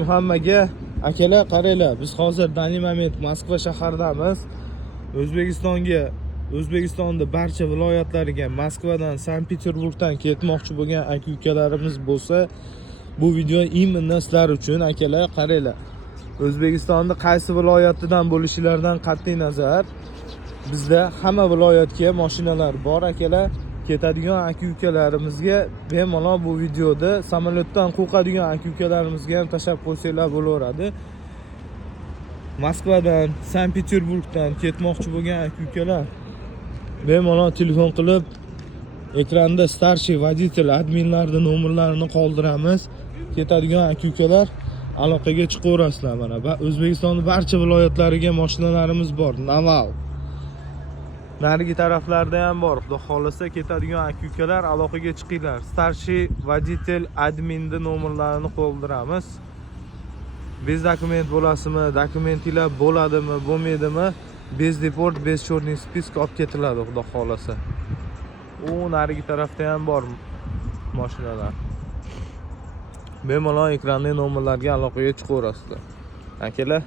Hammaga akalar qaranglar, biz hozir данный момент Moskva shahridamiz. O'zbekistonda barcha viloyatlariga Moskvadan, Sankt-Peterburgdan ketmoqchi bo'lgan aka-ukalarimiz bo'lsa, bu video imенно sizlar uchun akalar qaranglar. O'zbekistonda qaysi viloyatidan bo'lishlaridan qat'iy nazar, bizda hamma viloyatga mashinalar bor akalar. Ketadigan aka-ukalarimizga bemalol bu videoda samolyotdan qo'rqadigan aka-ukalarimizga ham tashlab qo'ysanglar bo'laveradi. Moskvadan, Sankt-Peterburgdan ketmoqchi bo'lgan aka-ukalar bemalol telefon qilib, ekranda starshий водитель adminlarning nomerlarini qoldiramiz. Ketadigan aka-ukalar aloqaga chiqaverasizlar mana. O'zbekistonning barcha viloyatlariga mashinalarimiz bor. Naval narigi taraflarda ham bor. Xudo xolasa ketadigan aka-ukalar aloqaga chiqinglar. Starshий водитель adminning nomerlarini qoldiramiz. Bez dokument bo'lasizmi, dokumentinglar bo'ladimi, bo'lmaydimi? Bez deport, bez черный список olib ketiladi xudo xolasa. U narigi tarafda ham bor mashinalar. Bemalol ekrandagi nomerlarga aloqaga chiqaverasizlar. Akalar